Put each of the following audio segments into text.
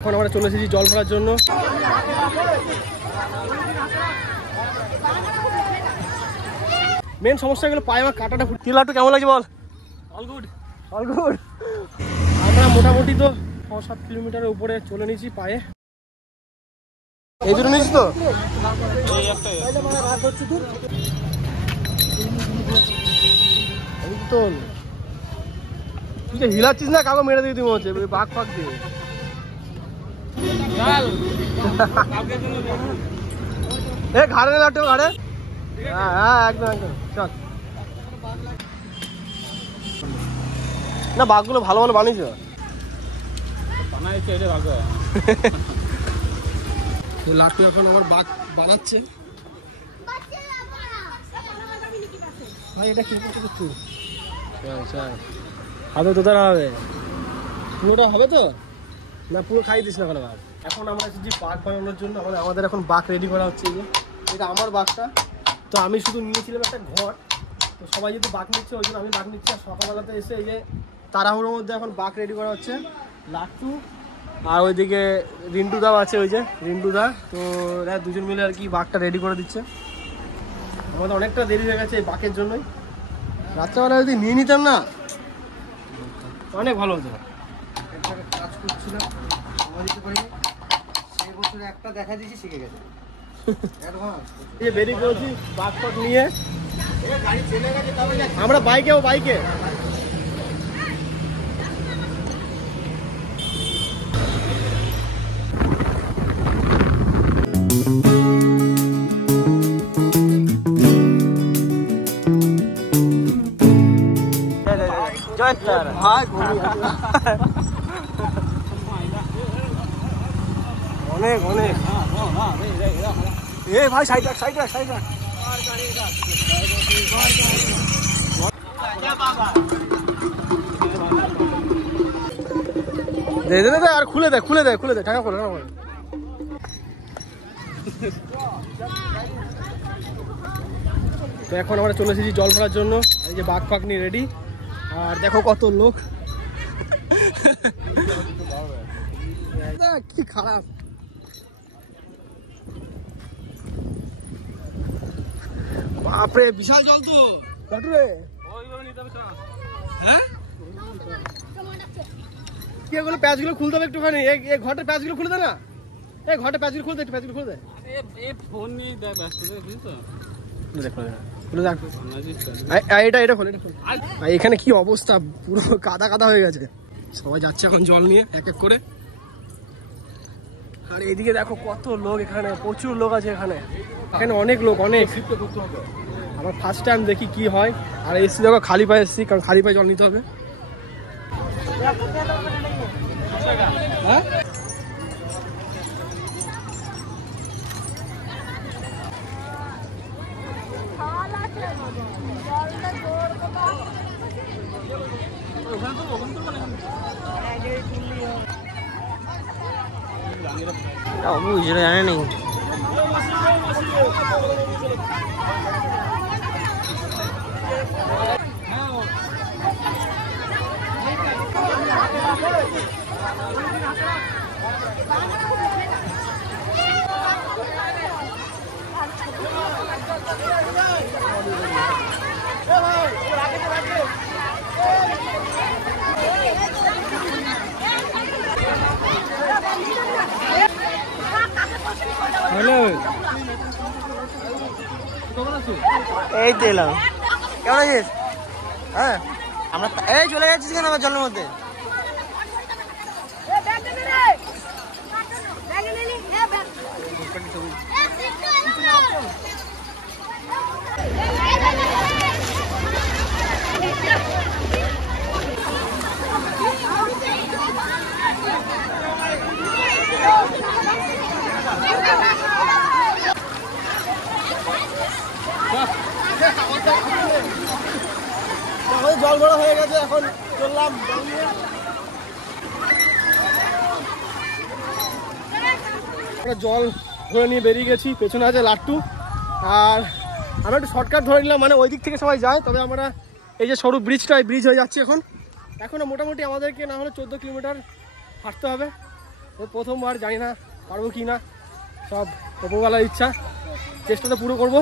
এখন আমরা চলে এসেছি জল ভরার জন্য। মেন সমস্যা গেল পায়ে আমার কাটাটা ফুটে। লাট্টু কেমন লাগছে বল? All good all good. আমরা মোটামুটি তো 6-7 কিলোমিটারের উপরে চলে নিয়েছি পায়ে। এই জন্য নিয়েছি তো তুই যে হিলাচ্ছিস না, কাগজ মেরে দিয়ে মনে হচ্ছে বাঘ ফাঁক দিয়ে। এ ঘাড়ে লাট্টু ঘাড়ে। হ্যাঁ হ্যাঁ একদম একদম চল। না বাঘগুলো ভালো ভালো বানিয়েছে। লাট্টু এখন আমার বাঘ বানাচ্ছে। এটা কি করছো? হবে তো তারা হবে, পুরোটা হবে তো না? পুরো খাই দিস না কেন বাঘ? এখন আমরা এসেছি বাঘ বানানোর জন্য। আমাদের এখন বাঘ রেডি করা হচ্ছে। এটা আমার বাঘটা, তো আমি শুধু নিয়েছিলাম একটা ঘর। তো সবাই যদি বাঘ নিচ্ছে ওই জন্য আমি বাঘ নিচ্ছি। আর সকালবেলাতে এসে এই যে তাড়াহুড়োর মধ্যে এখন বাঘ রেডি করা হচ্ছে। লাট্টু আর ওইদিকে রিন্টু দাও আছে, ওই যে রিন্টু দা। তো এরা দুজন মিলে আর কি বাঘটা রেডি করে দিচ্ছে। আমাদের অনেকটা দেরি হয়ে গেছে এই বাঘের জন্যই। রাত্রেবেলা যদি নিয়ে নিতাম না অনেক ভালো হতো। কাজ করছিলাম সেই বছরে একটা দেখা দিয়েছি, শিখে গেছে। বেরিয়ে পড়েছি বাঘ ফাঘ নিয়ে। আমরা বাইকে অনেক অনেক। এ ভাই সাইড রাখ। দে আর খুলে দে টাকা করে। তো এখন আমরা চলে এসেছি জল ভরার জন্য। এই যে বাঘ ফাঘ নিয়ে রেডি। আর দেখো কত লোক, কি খারাপ। বাপরে বিশাল জল তো রে। হ্যাঁ কি এগুলো প্যাচগুলো খুলতে হবে একটুখানি। এই ঘরটার প্যাচগুলো খুলে দে না। এই ঘরটার প্যাচগুলো খুলে দে, একটু প্যাচগুলো খুলে দে। ফোন নিয়ে ব্যস্ত এটা খোল। এখানে কি অবস্থা, পুরো কাদা হয়ে গেছে। সবাই যাচ্ছে এখন জল নিয়ে এক এক করে। আর এদিকে দেখো কত লোক, এখানে প্রচুর লোক আছে। এখানে অনেক লোক, অনেক। আমার ফার্স্ট টাইম দেখি কি হয়। আর এসছি দেখো খালি পায়ে এসছি, কারণ খালি পায়ে জল নিতে হবে। হ্যাঁ বুঝলে জানে নেই। এই তো এলাম। কেমন আছিস? হ্যাঁ আমরা এই চলে যাচ্ছিস কেন আবার জলের মধ্যে? জল ভরা হয়ে গেছে, এখন চললাম জল নিয়ে। জল ধরে নিয়ে বেরিয়ে গেছি। পেছনে আছে লাট্টু। আর আমরা একটু শর্টকাট ধরে নিলাম, মানে ওই দিক থেকে সবাই যায়। তবে আমরা এই যে সরু ব্রিজটা, এই ব্রিজ হয়ে যাচ্ছে এখনও মোটামুটি আমাদেরকে না হলে 14 কিলোমিটার হাঁটতে হবে। প্রথমবার, জানি না পারবো কি না, সব উপরওয়ালার ইচ্ছা, চেষ্টা তো পুরো করবো।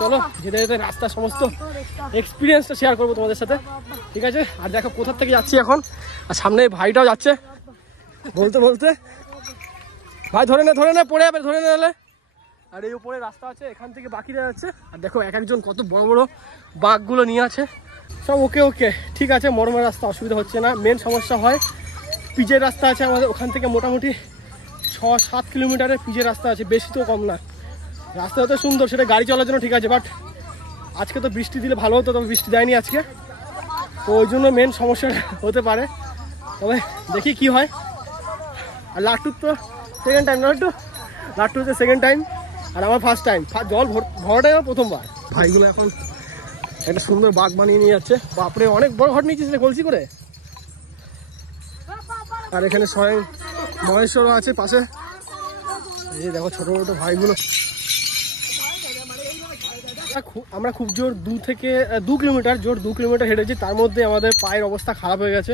চলো যেতে যেতে রাস্তার সমস্ত এক্সপিরিয়েন্সটা শেয়ার করবো তোমাদের সাথে, ঠিক আছে? আর দেখো কোথার থেকে যাচ্ছি এখন, আর সামনে ভাইটাও যাচ্ছে বলতে বলতে। ভাই ধরে নে পড়ে যাবে, ধরে নেলে। আর এই উপরে রাস্তা আছে, এখান থেকে বাকিরা যাচ্ছে। আর দেখো এক একজন কত বড় বড় বাঘগুলো নিয়ে আছে। সব ওকে ঠিক আছে, মরমের রাস্তা, অসুবিধা হচ্ছে না। মেন সমস্যা হয় পিচের রাস্তা আছে আমাদের ওখান থেকে, মোটামুটি 6-7 কিলোমিটারের পিচের রাস্তা আছে, বেশি তো কম না। রাস্তা তো সুন্দর, সেটা গাড়ি চলার জন্য ঠিক আছে, বাট আজকে তো বৃষ্টি দিলে ভালো হতো, তবে বৃষ্টি দেয়নি আজকে, তো ওই জন্য মেন সমস্যাটা হতে পারে। তবে দেখি কি হয়। আর লাট্টুর তো সেকেন্ড টাইম, লাট্টু হচ্ছে সেকেন্ড টাইম, আর আমার ফার্স্ট টাইম। জল ভরাটাই আমার প্রথমবার। ভাইগুলো এখন একটা সুন্দর বাঘ বানিয়ে নিয়ে যাচ্ছে। বাপরে, অনেক বড় ঘট নিয়েছিস কলসি করে। আর এখানে স্বয়ং মহেশ্বরও আছে পাশে। এই দেখো ছোট ছোট ভাইগুলো। আমরা খুব জোর 2 কিলোমিটার হেঁটেছি, তার মধ্যে আমাদের পায়ের অবস্থা খারাপ হয়ে গেছে।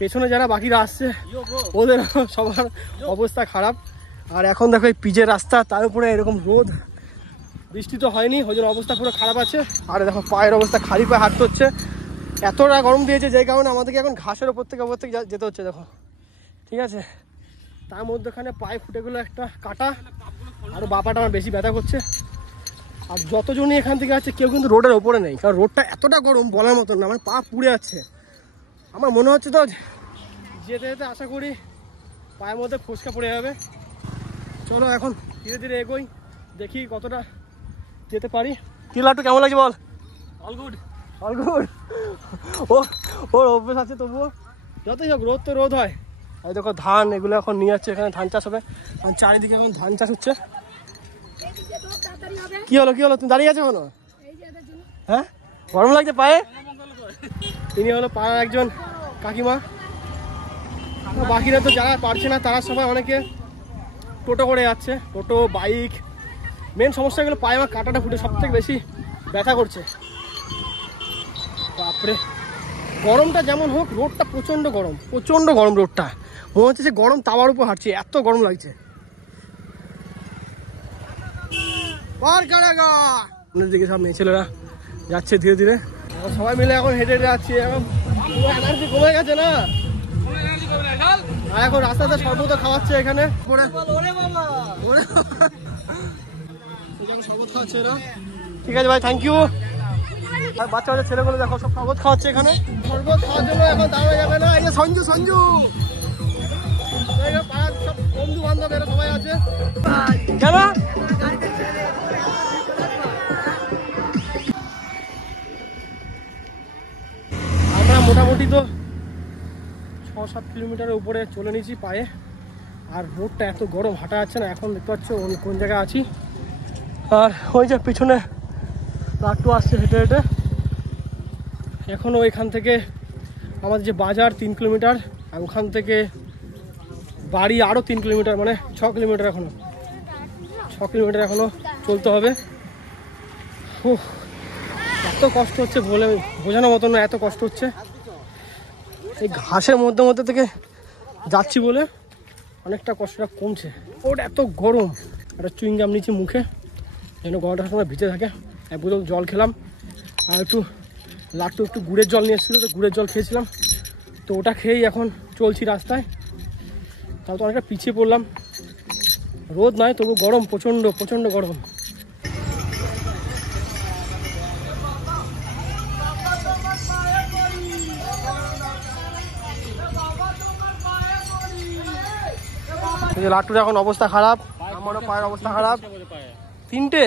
পেছনে যারা বাকিরা আসছে ওদের সবার অবস্থা খারাপ। আর এখন দেখো এই পিচের রাস্তা, তার উপরে এরকম রোদ, বৃষ্টি তো হয়নি, ওই জন্য অবস্থা পুরো খারাপ আছে। আর দেখো পায়ের অবস্থা, খালি পায়ে হাঁটতে হচ্ছে, এতটা গরম দিয়েছে, যেই কারণে আমাদেরকে এখন ঘাসের ওপর থেকে যেতে হচ্ছে। দেখো ঠিক আছে, তার মধ্যেখানে পায়ে ফুটে গেলো একটা কাটা, আর বাপাটা আমার বেশি ব্যথা করছে। আর যতজনই এখান থেকে আছে কেউ কিন্তু রোডের ওপরে নেই, কারণ রোডটা এতটা গরম বলার মতন না, আমার পা পুড়ে যাচ্ছে। আমার মনে হচ্ছে তো যেতে যেতে আশা করি পায়ের মধ্যে ফোসকা পড়ে যাবে। চলো এখন ধীরে ধীরে এগোই, দেখি কতটা যেতে পারি। কি লাট্টু, কেমন লাগছে বল? All good. ওর অভ্যেস আছে, তবুও যতই হোক রোদ তো রোদ হয়। আর দেখো ধান, এগুলো এখন নিয়ে যাচ্ছে, এখানে ধান চাষ হবে, চারিদিকে এখন ধান চাষ হচ্ছে। কি হলো তুমি দাঁড়িয়ে আছো এখনো? হ্যাঁ, গরম লাগছে পায়ে? ইনি হলো পাড়ার একজন কাকিমা। বাকিরা তো যারা পারছে না তারা সবাই অনেকে টোটো করে যাচ্ছে, টোটো, বাইক। মেন সমস্যাগুলো পায়ে আমার কাঁটাটা ফুটে সব থেকে বেশি ব্যথা করছে। তারপরে গরমটা যেমন হোক, রোদটা প্রচণ্ড গরম রোদটা, মনে হচ্ছে যে গরম তাওয়ার উপর হাঁটছি, এত গরম লাগছে। দিকে সব মেয়ে ছেলেরা যাচ্ছে ধীরে ধীরে, সবাই মিলে এখন হেঁটে যাচ্ছি। এখন এনার্জি কমে গেছে না, আর এখন রাস্তাতে শরবত খাওয়াচ্ছে এখানে, শরবত খাওয়াচ্ছে এরা। ঠিক আছে ভাই, থ্যাংক ইউ। আর বাচ্চা বাচ্চা ছেলেগুলো দেখো সব শরবত খাওয়াচ্ছে এখানে। শরবত খাওয়ার জন্য এখন দাঁড়ানো যাবে না। এই যে সঞ্জু সব বন্ধু বান্ধব এরা সবাই আছে। কেন আমরা মোটামুটি তো 6-7 কিলোমিটারের উপরে চলে নিয়েছি পায়ে। আর রোডটা এত গরম, হাঁটা যাচ্ছে না। এখন দেখতে পাচ্ছ কোন জায়গায় আছি। আর ওই যে পিছনে লাট্টু আসছে হেঁটে হেঁটে। এখনও এখান থেকে আমাদের যে বাজার 3 কিলোমিটার, আর ওখান থেকে বাড়ি আরও 3 কিলোমিটার, মানে 6 কিলোমিটার। এখনও 6 কিলোমিটার এখনও চলতে হবে। এত কষ্ট হচ্ছে বলে বোঝানোর মতো না, এত কষ্ট হচ্ছে। এই ঘাসের মধ্যে থেকে যাচ্ছি বলে অনেকটা কষ্টটা কমছে। ওটা এত গরম। একটা চুইংগাম নিচ্ছি মুখে যেন গলাটার সময় ভিজে থাকে। এক বোতল জল খেলাম, আর লাট্টু একটু গুড়ের জল নিয়ে এসেছিলো, তো গুড়ের জল খেয়েছিলাম। তো ওটা খেয়েই এখন চলছি রাস্তায়। তাও তো অনেকটা পিছিয়ে পড়লাম। রোদ নয়, তবু গরম, প্রচণ্ড গরম। লাট্টুর এখন অবস্থা খারাপ, আমারও পায়ের অবস্থা খারাপ। 3টে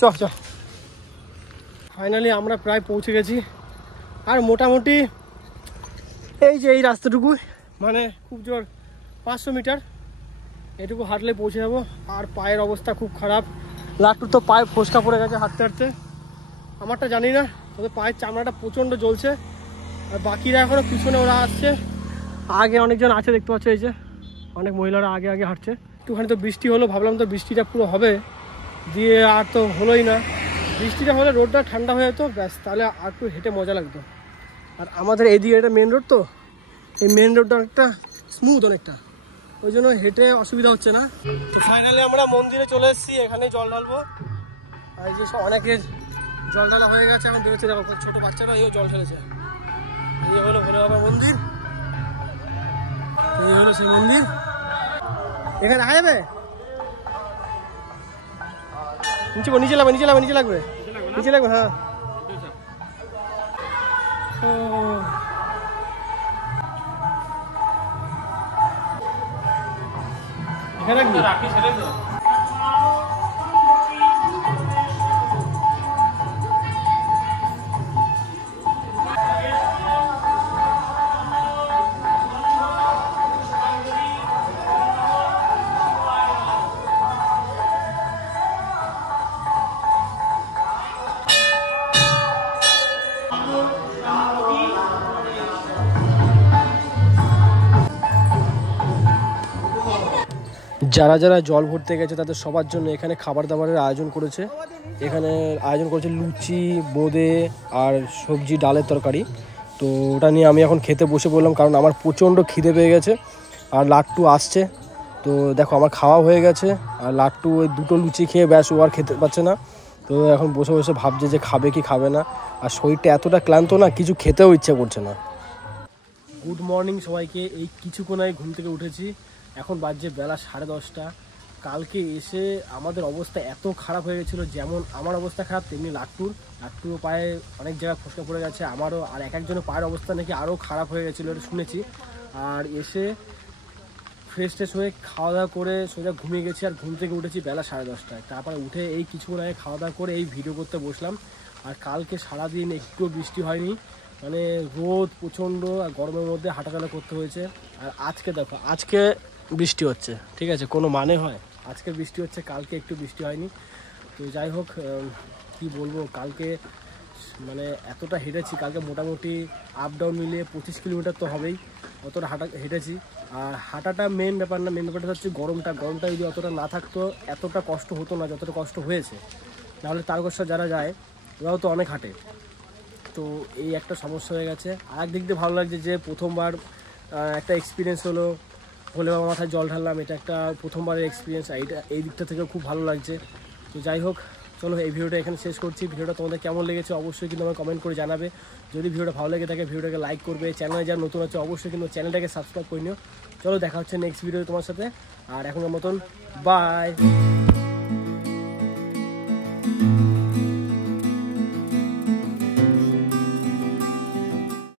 চ ফাইনালি আমরা প্রায় পৌঁছে গেছি। আর মোটামুটি এই যে এই রাস্তাটুকু, মানে খুব জোর 500 মিটার, এটুকু হাঁটলে পৌঁছে যাবো। আর পায়ের অবস্থা খুব খারাপ। লাট্টুর তো পায়ে ফোসকা পড়ে গেছে হাঁটতে হাঁটতে। আমারটা জানি না, তবে পায়ের চামড়াটা প্রচণ্ড জ্বলছে। আর বাকিরা এখনও পিছনে ওরা আসছে, আগে অনেকজন আছে দেখতে পাচ্ছ। এই যে অনেক মহিলারা আগে হাঁটছে। একটুখানি তো বৃষ্টি হলো, ভাবলাম তো বৃষ্টিটা পুরো হবে, দিয়ে আর তো হলোই না। বৃষ্টিটা হলে রোডটা ঠান্ডা হয়ে যেত, ব্যাস, তাহলে আর একটু হেঁটে মজা লাগতো। আর আমাদের এদিকে এটা মেন রোড, তো এই মেন রোডটা অনেকটা স্মুথ অনেকটা, ওই জন্য হেঁটে অসুবিধা হচ্ছে না। তো ফাইনালি আমরা মন্দিরে চলে এসেছি, এখানে জল ঢালবো। আর এই যে সব অনেকের জল ঢালা হয়ে গেছে, এখন দেখেছি দেখো ছোটো বাচ্চারা এইও জল ঢেলেছে। এই হলো ভোলে বাবার মন্দির, এই হলো সেই মন্দির। এখানে দেখা যাবে নিচে লাগবে, নিচে লাগবে, নিচে লাগবে, নিচে লাগবে। হ্যাঁ এখানে রাখবি। যারা যারা জল ভরতে গেছে তাদের সবার জন্য এখানে খাবার দাবারের আয়োজন করেছে। এখানে আয়োজন করেছে লুচি, বোঁদে আর সবজি ডালের তরকারি। তো ওটা নিয়ে আমি এখন খেতে বসে পড়লাম, কারণ আমার প্রচণ্ড খিদে পেয়ে গেছে। আর লাট্টু আসছে, তো দেখো আমার খাওয়া হয়ে গেছে। আর লাট্টু ওই দুটো লুচি খেয়ে ব্যাস ও আর খেতে পারছে না। তো এখন বসে বসে ভাবছে যে খাবে কি খাবে না। আর শরীরটা এতটা ক্লান্ত না, কিছু খেতেও ইচ্ছে করছে না। গুড মর্নিং সবাইকে। এই কিছুক্ষণ আগে ঘুম থেকে উঠেছি, এখন বাজছে বেলা 10:30। কালকে এসে আমাদের অবস্থা এত খারাপ হয়ে গেছিলো, যেমন আমার অবস্থা খারাপ তেমনি লাট্টুরও পায়ে অনেক জায়গায় ফসকা পড়ে গেছে, আমারও। আর এক একজনের পায়ের অবস্থা নাকি আরও খারাপ হয়ে গেছিলো, এটা শুনেছি। আর এসে ফ্রেশ ট্রেশ হয়ে খাওয়া দাওয়া করে সোজা ঘুমিয়ে গেছি। আর ঘুম থেকে উঠেছি বেলা 10:30। তারপরে উঠে এই কিছুক্ষণ আগে খাওয়া দাওয়া করে এই ভিডিও করতে বসলাম। আর কালকে সারাদিন একটু বৃষ্টি হয়নি, মানে রোদ প্রচণ্ড, আর গরমের মধ্যে হাঁটাচলা করতে হয়েছে। আর আজকে দেখো, আজকে বৃষ্টি হচ্ছে, ঠিক আছে, কোনো মানে হয়? আজকে বৃষ্টি হচ্ছে, কালকে একটু বৃষ্টি হয়নি। তো যাই হোক, কি বলবো, কালকে মানে এতটা হেঁটেছি, কালকে মোটামুটি আপ ডাউন মিলিয়ে 25 কিলোমিটার তো হবেই, অতটা হেঁটেছি। আর হাঁটাটা মেন ব্যাপার না, মেন ব্যাপারটা হচ্ছে গরমটা যদি অতটা না থাকতো এতটা কষ্ট হতো না যতটা কষ্ট হয়েছে। নাহলে তারকেশ্বর যারা যায় ওরাও তো অনেক হাঁটে, তো এই একটা সমস্যা হয়ে গেছে। আর একদিক দিয়ে ভালো লাগছে যে প্রথমবার একটা এক্সপিরিয়েন্স হলো, ভোলে বাবার মাথায় জল ঢাললাম, এটা একটা প্রথমবারের এক্সপিরিয়েন্স। এই দিকটা থেকেও খুব ভালো লাগছে। তো যাই হোক, চলো এই ভিডিওটা এখানে শেষ করছি। ভিডিওটা তোমাদের কেমন লেগেছে অবশ্যই কিন্তু আমাকে কমেন্ট করে জানাবে। যদি ভিডিওটা ভালো লেগে থাকে ভিডিওটাকে লাইক করবে, চ্যানেলে যারা নতুন আছে অবশ্যই কিন্তু চ্যানেলটাকে সাবস্ক্রাইব করে নিও। চলো দেখা হচ্ছে নেক্সট ভিডিও তোমার সাথে। আর এখনের মতন বাই।